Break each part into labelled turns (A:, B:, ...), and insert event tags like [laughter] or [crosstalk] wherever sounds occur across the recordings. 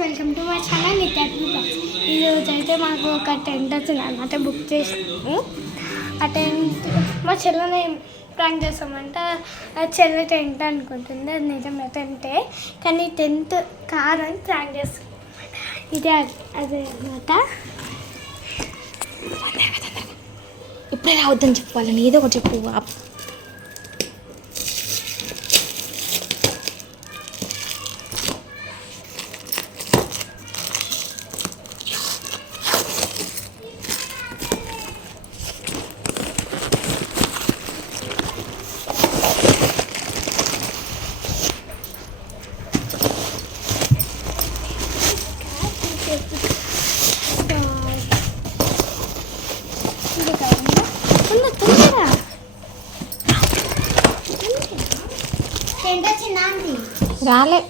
A: Welcome to my channel నిత్య ఈరోజు అయితే మాకు ఒక టెంట్ వచ్చింది అనమాట బుక్ చేసాము ఆ టెంట్ మా చెల్లెని ప్రాంక్ చేస్తామంటే ఆ చెల్లె టెంట్ అనుకుంటుంది అది నిజమే టెంటే కానీ టెంత్ కార్ అని ప్రాంక్ చేస్తాం ఇదే అదే అనమాట
B: ఇప్పుడే రావద్దని చెప్పాలని ఏదో ఒకటి చెప్పు రాలే.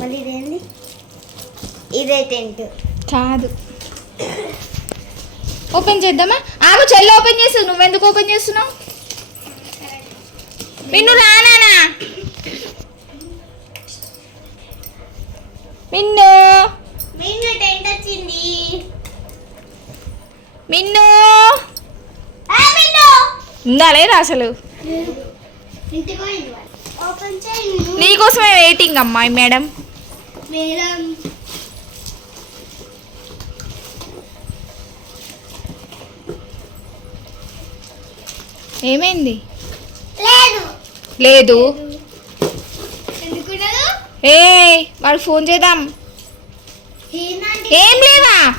C: మళ్ళీ ఇదేంది? ఇదే టెంట్.
B: కాదు. ఓపెన్ చేద్దామా? ఆగు చెల్లి ఓపెన్ చేస్తుంది నువ్వెందుకు ఓపెన్ చేస్తున్నావు? మిన్ను రానా మిన్ను.
C: మెయిన్ టెంట్ వచ్చింది.
B: మిన్ను.
C: మిన్ను!
B: ఉందా లేదా అసలు?
C: ఇంటికి
B: నీకోసమే వెయిటింగ్ అమ్మాయి మేడం.
C: మేడం.
B: ఏమైంది?
C: లేదు.
B: ఏ వాడు ఫోన్ చేద్దాం. ఏం లేవా?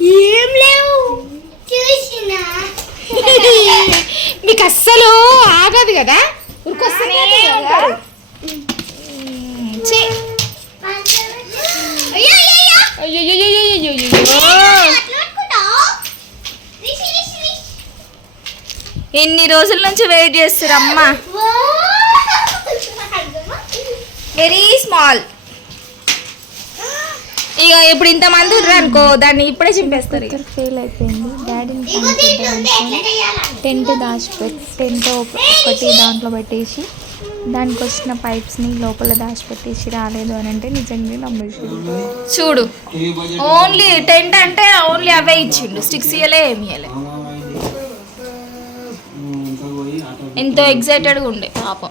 C: ఏం లేవు. చూసినా? [laughs]
B: మీకు అస్సలు ఆగదు కదా? ఉరికొస్తూనే ఎన్ని రోజుల నుంచి వెయిట్ చేస్తారు అమ్మా? Very small. ఇక ఇప్పుడు ఇంతమంది ఉర్రు అనుకో దాన్ని ఇప్పుడే చింపేస్తారు.
D: ఫెయిల్ అయిపోయింది. టెంట్ దాచిపెట్టి టెంట్ ఒకటి దాంట్లో పెట్టేసి దానికి వచ్చిన పైప్స్ని లోపల దాచిపెట్టేసి రాలేదు అని అంటే నిజంగా నమ్మేసి
B: చూడు ఓన్లీ టెంట్ అంటే ఓన్లీ అవే ఇచ్చిండు స్టిక్స్ ఇయ్యలే ఏమి ఇయ్యలే. ఎంతో ఎగ్జైటెడ్గా ఉండే పాపం.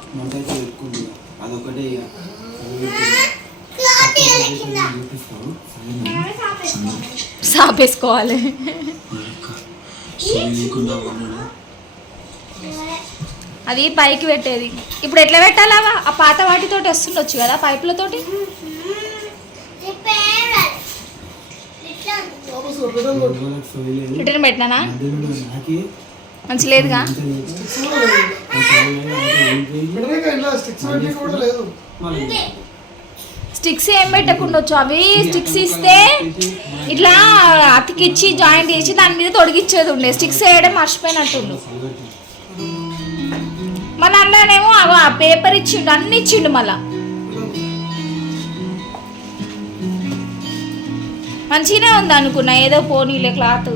B: సాపేసుకోవాలి. అది పైకి పెట్టేది. ఇప్పుడు ఎట్లా పెట్టాలా ఆ పాత వాటితోటి వస్తుండొచ్చు కదా పైపులతోటి? రిటర్న్ పెట్టినానా? మంచి లేదుగా?
E: లేదు. ఆ సాయి అంటే ఏంటి? వాళ్ళు
B: స్టిక్స్ ఏం పెట్టకుండొచ్చు? అవి స్టిక్స్ ఇస్తే ఇట్లా అతికిచ్చి జాయింట్ చేసి దాని మీద తొడిగిచ్చేది ఉండే స్టిక్స్ వేయడం మర్చిపోయినట్టుండు. మన అన్ననేమో ఆ పేపర్ ఇచ్చిండు అన్ని ఇచ్చిండు మళ్ళా. మంచిగానే ఉంది అనుకున్నా. ఏదో పోనీలే క్లాత్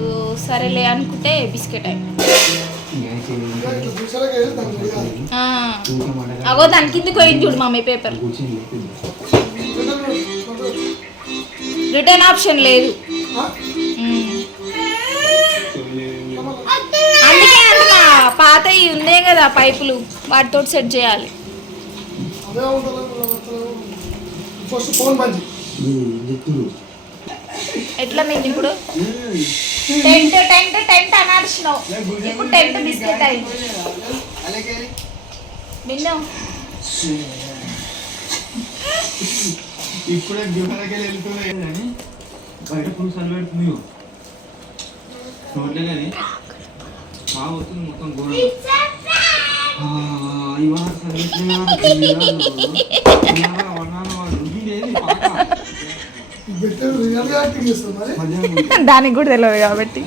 B: సరేలే అనుకుంటే బిస్కెట్ అగో దాని కిందకి పోయింది చూడు మమ్మీ పేపర్. రిటర్న్ ఆప్షన్ లేదు. అందుకే అంటున్నా పాతవి ఉందే కదా పైపులు వాటితో సెట్ చేయాలి. ఎట్లా మేము ఇప్పుడు? టెంట్ టెంట్ టెంట్ అనాల్సినావు ఇప్పుడు టెంట్ బిస్కెట్ అయింది. విన్నా.
E: ఇప్పుడే దివరకే వెళ్తున్నాయి కానీ బయట ఫుల్ సరి పెడుతుంది. చూడలే కానీ బాగా వస్తుంది మొత్తం గోడ. ఇవాళ
F: మరి
B: దానికి కూడా తెలియదు కాబట్టి.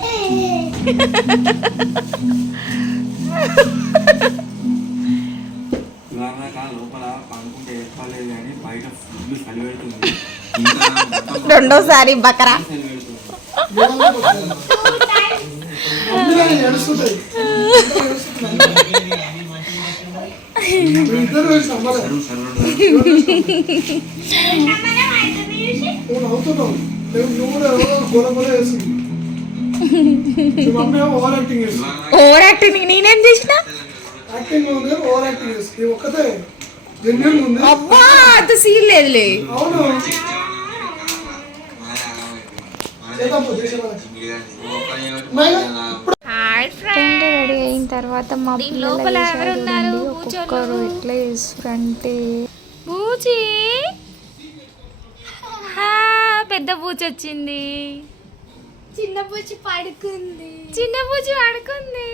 F: యాక్టింగ్ చేస్తుంది ఈ ఒక్కతే. జెన్యున్ ఉంది.
B: అబ్బా అంత సీన్ లేదులే.
F: అవును.
D: రెడీ అయిన తర్వాత మా పిల్లలు. ఒక్కొక్కరు ఎట్లా చేస్తారంటే
B: బూచి. హా, పెద్ద బూచి వచ్చింది.
A: చిన్న పూచి పడుకుంది.
B: చిన్న బూచి పడుకుంది.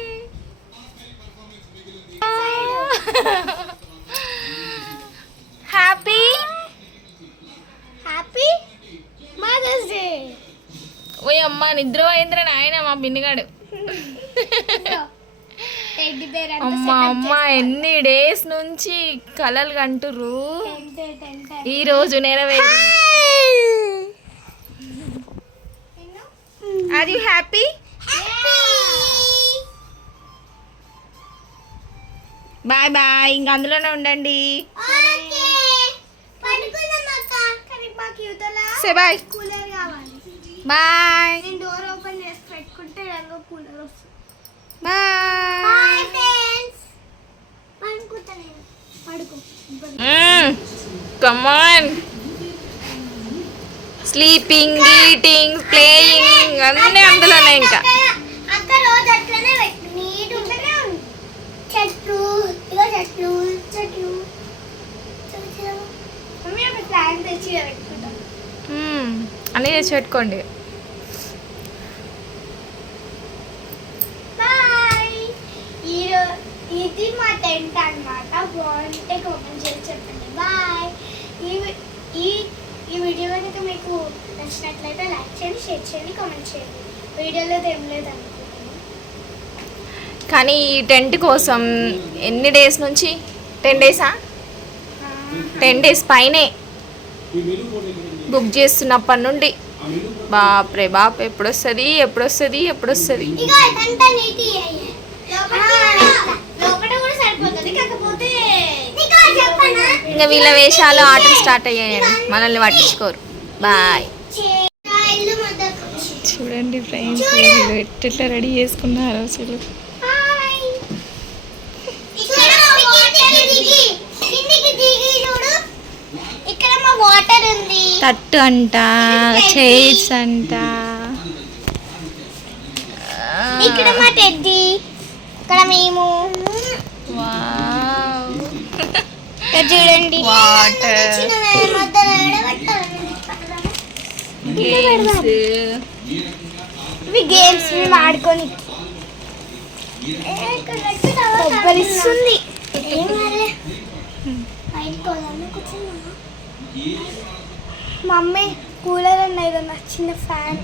B: హ్యాపీ [laughs] ఓయ్ అమ్మ నిద్ర పోయిందిరా నాయన మా బిన్నిగాడు అమ్మ అమ్మ ఎన్ని డేస్ నుంచి కలలు కంటుర్రు? ఈ రోజు నెరవేరు. అది హ్యాపీ బాయ్ బాయ్ ఇంక అందులోనే ఉండండి. సే బాయ్ బాయ్
A: నేను డోర్ ఓపెన్ చేసి పెట్టుకుంటే రంగు కూలర్ వస్తుంది.
B: బాయ్
A: అనుకుంటా నేను. పడుకో.
B: కమాన్ స్లీపింగ్ ఈటింగ్ ప్లేయింగ్ అన్నీ అందులోనే ఇంకా.
A: అక్క రోజు అట్లనే నీట్ ఉంటేనే ఉంది. చెట్లు ఇగో చెట్లు చెట్లు. మమ్మీ ఒక ప్లాన్ తెచ్చి పెట్టుకుంటాం.
B: మ్మ్. అన్నీ తెచ్చి పెట్టుకోండి
A: ఇది మా టెంట్ అన్నమాట. బాగుంటే కామెంట్ చేసి చెప్పండి. బాయ్. ఈ ఈ ఈ వీడియో కనుక మీకు నచ్చినట్లయితే లైక్ చేయండి షేర్ చేయండి కామెంట్ చేయండి. వీడియోలో ఏం లేదు అనుకుంటున్నాను
B: కానీ ఈ టెంట్ కోసం ఎన్ని డేస్ నుంచి? టెన్ డేసా? టెన్ డేస్ పైనే. బుక్ చేస్తున్నప్పటి నుండి. బాప్రే బాప్ ఎప్పుడు వస్తుంది ఎప్పుడు వస్తుంది ఎప్పుడు వస్తుంది
A: ఇక
B: వీళ్ళ వేషాలు ఆటలు స్టార్ట్ అయ్యాయండి. మనల్ని పట్టించుకోరు. బాయ్.
D: చూడండి ఫ్రెండ్స్ ఎట్లా రెడీ చేసుకున్నారు అసలు
A: హాయ్ ఇక్కడ మా వాటర్ దిగి కిందికి దిగి చూడు ఇక్కడ మా వాటర్ ఉంది.
D: తట్టు అంట చైర్స్ అంట.
A: ఇక్కడ మా టెడ్డి ఇక్కడ మేము. చూడండి.
B: వాటర్
A: ఇవి గేమ్స్ మేము ఆడుకొని కొబ్బరిస్తుంది. ఏం. బయటకు పోదామా? కూర్చుందామా? మమ్మీ కూలర్ అన్న ఏదన్నా చిన్న ఫ్యాన్.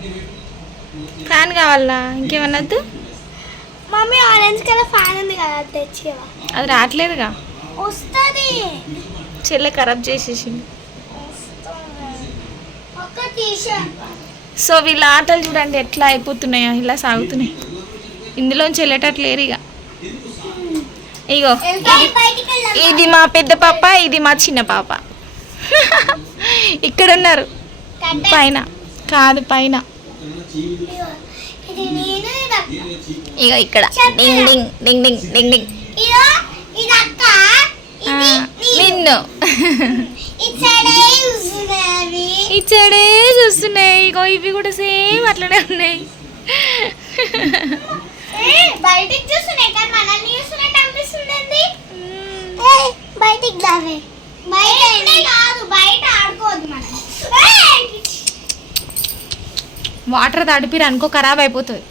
B: ఫ్యాన్ కావాలా? ఇంకేమన్నద్దు
A: మమ్మీ ఆరెంజ్ కలర్ ఫ్యాన్ ఉంది కదా అది తెచ్చివా
B: అది రావట్లేదుగా?
A: వస్తుంది.
B: చెల్లె ఖరాబ్ చేసేసింది. సో వీళ్ళ ఆటలు చూడండి ఎట్లా అయిపోతున్నాయో ఇలా సాగుతున్నాయి. ఇందులోంచి వెళ్ళేటట్లు లేరు ఇక. ఇగో ఇది మా పెద్ద పాప ఇది మా చిన్న పాప. [laughs] ఇక్కడ ఉన్నారు పైన. కాదు పైన. ఇక ఇక్కడ. డింగ్ నిన్ను. [laughs]
A: ఇచ్చడే
B: చూస్తున్నాయి. ఇగో ఇవి కూడా సేమ్ అట్లనే ఉన్నాయి.
A: బయటికి చూస్తున్నాయి కానీ మనల్ని చూస్తున్నట్టు అనిపిస్తుంది బయటికి దావే
B: వాటర్ తడిపిరు అనుకో ఖరాబ్ అయిపోతుంది.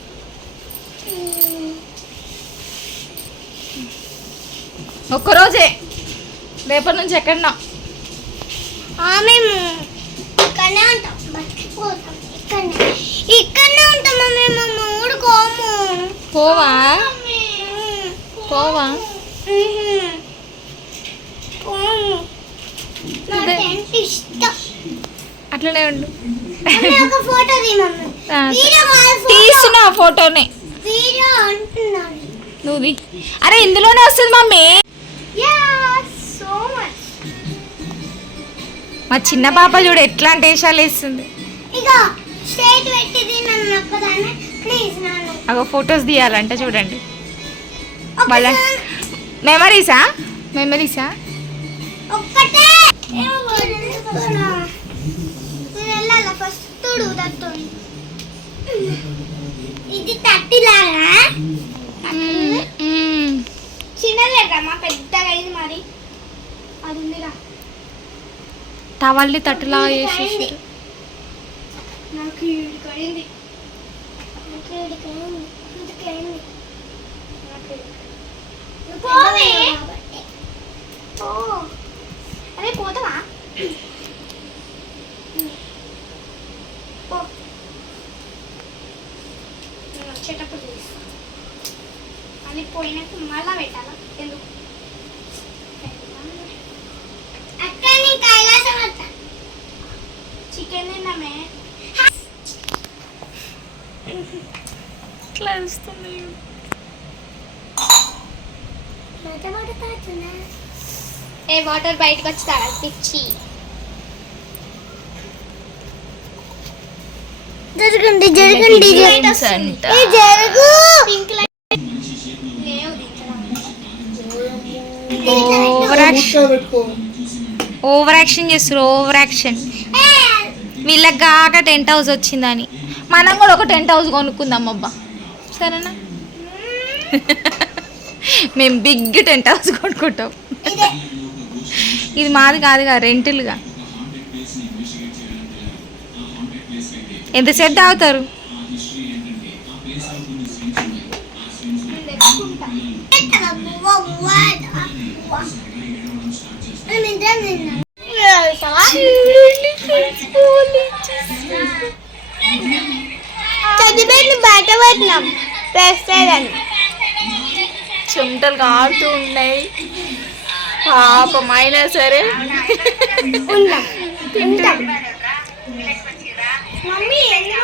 B: ఒక్కరోజే. రేపటి నుంచి ఎక్కడన్నా.
A: మేము ఇక్కడనే ఉంటాం. బతికిపోతాం ఇక్కడనే. ఇక్కడనే ఉంటాం మేము?
B: పోవా? పోవా? అట్లనే ఉండు. తీస్తున్నా ఫోటోని. నువ్వు అరే ఇందులోనే వస్తుంది మమ్మీ. మా చిన్న పాప చూడు ఎట్లాంటి వేషాలు వేస్తుంది. అగో ఫొటోస్ తీయాలంట చూడండి. మెమరీసా మెమరీసా?
C: ఒక్కటే వెళ్ళాలా ఫస్ట్ ఇది తట్టిలాగా
A: చిన్నదేదమ్మా పెద్దగా అయింది మరి అది ఉందిరా
B: టవల్ని తట్టులా వేసేసి
A: నాకు ఇడిపోయింది
C: పోవే.
A: ఓ అదే పోతావా నేను వచ్చేటప్పుడు చూస్తా అది పోయినాక మళ్ళా పెట్టాలా ఎందుకు
C: అక్క నేను కైలాసం వస్తా
A: చికెన్ తిన్నామే
B: ఇట్లా వేస్తుంది
A: ఏ వాటర్ బయటకు వచ్చి పిచ్చి.
C: జరగండి జరగండి జరుగు.
A: Pink light.
B: Over over action చేస్తారు ఓవర్ యాక్షన్ వీళ్ళకి కాక టెంట్ హౌస్ వచ్చిందని. మనం కూడా ఒక టెంట్ హౌస్ కొనుక్కుందాం అబ్బా. సరేనా? [laughs] మేము. బిగ్ టెంట్ హౌస్ కొనుక్కుంటాం. ఇది మాది కాదుగా రెంటిల్గా. ఎంతసేపు తాగుతారు?
C: చదివేది బయట పెట్టినాం.
B: చెమటలు కారుతూ ఉన్నాయి. పాపం అయినా సరే
A: మమ్మీ ఎందుకు ఇట్లా మీరా